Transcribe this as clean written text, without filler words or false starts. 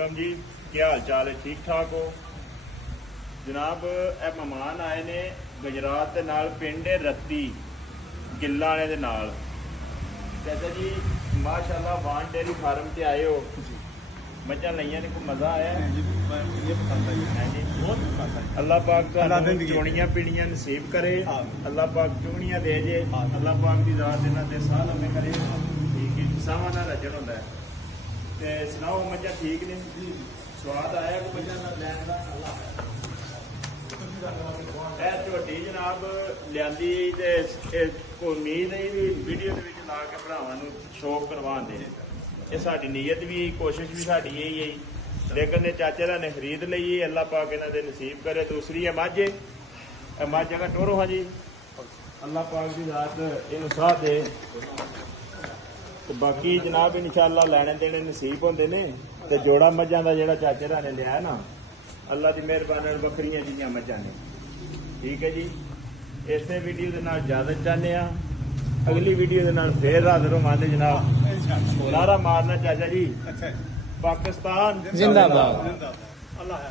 Welcome जी। क्या हाल चाल है? ठीक ठाक हो जनाब? ਇਹ ਮਹਿਮਾਨ ਆਏ ਨੇ ਗੁਜਰਾਤ ਦੇ ਨਾਲ ਪਿੰਡ ਰੱਤੀ ਗਿੱਲਾਂ ਵਾਲੇ ਦੇ ਨਾਲ। ਚਾਚਾ ਜੀ ਮਾਸ਼ਾਅੱਲਾ ਵਾਨ ਡੇਰੀ ਫਾਰਮ ਤੇ ਆਏ ਹੋ, ਮੱਝਾਂ ਲਈਆਂ ਨੇ, ਕੋਈ ਮਜ਼ਾ ਆਇਆ ਹੈ जी? ये पसंद आई है जी, बहुत पसंद आई। अल्लाह पाक अल्लाह ਤੁਹਾਨੂੰ जिंदगी। ਚੋਣੀਆਂ ਪੀਣੀਆਂ ਨਸੀਬ ਕਰੇ। आमीन। अल्लाह पाक ਚੋਣੀਆਂ ਦੇ ਜੇ। आमीन। अल्लाह पाक ਦੀ ਜ਼ਾਤ ਇਹਨਾਂ ਦੇ ਸਾਹ ਲੰਮੇ ਕਰੇ। ਠੀਕ ਹੈ, ਸਾਵਾਂ ਨਾਲ ਰੱਜਣ ਹੁੰਦਾ ਹੈ। ਤੇ ਸੁਣਾਓ ਮੱਝਾਂ ਠੀਕ ਨੇ? ਸਵਾਦ ਆਇਆ ਕੋਈ ਮੱਝਾਂ ਦਾ ਲੈਣ ਦਾ? ਇਹ ਝੋਟੀ ਜਨਾਬ ਲਿਆਂਦੀ ਤੇ ਇਹ ਉਮੀਦ ਹੈ ਵੀ ਵੀਡੀਓ ਦੇ ਵਿੱਚ ਲਾ ਕੇ ਭਰਾਵਾਂ ਨੂੰ ਸ਼ੌਕ ਕਰਵਾਉਣ ਦੇ। ਇਹ ਸਾਡੀ ਨੀਅਤ ਵੀ, ਕੋਸ਼ਿਸ਼ ਵੀ ਸਾਡੀ ਇਹੀ ਹੈ। ਲੇਕਿਨ ਇਹ ਚਾਚੇ ਦਾ ਨੇ ਖਰੀਦ ਲਈ, ਅੱਲਾਹ ਪਾਕ ਇਹਨਾਂ ਦੇ ਨਸੀਬ ਕਰੇ। ਦੂਸਰੀ ਹੈ ਮੱਝ, ਇਹ ਮੱਝ ਜਗ੍ਹਾ ਟੋਰੋ ਹਾਂ ਜੀ। ਅੱਲਾਹ ਪਾਕ ਦੀ ਜ਼ਾਤ ਇਹਨੂੰ ਸਾਹ ਦੇ। ਤੇ ਬਾਕੀ ਜਨਾਬ ਇਨਸ਼ਾਅੱਲਾ ਲੈਣੇ ਦੇਣੇ ਨਸੀਬ ਹੁੰਦੇ ਨੇ। ਤੇ ਜੋੜਾ ਮੱਝਾਂ ਦਾ ਜਿਹੜਾ ਚਾਚੇ ਦਾ ਨੇ ਲਿਆ ਨਾ, ਅੱਲਾਹ ਦੀ ਮਿਹਰਬਾਨੀ ਨਾਲ ਬੱਕਰੀਆਂ ਜਿਹੀਆਂ ਮੱਝਾਂ ਨੇ। ਠੀਕ ਹੈ ਜੀ, ਇਸੇ ਵੀਡੀਓ ਦੇ ਨਾਲ ਇਜਾਜ਼ਤ ਚਾਹੁੰਦੇ ਆ। ਅਗਲੀ ਵੀਡੀਓ ਦੇ ਨਾਲ ਫੇਰ ਹਾਜ਼ਰ ਹੋਵਾਂਗੇ ਜਨਾਬ। ਨਾਰਾ ਮਾਰਨਾ ਚਾਚਾ ਜੀ, अच्छा पाकिस्तान जिंदाबाद। जिंदाबाद। अल्लाह है।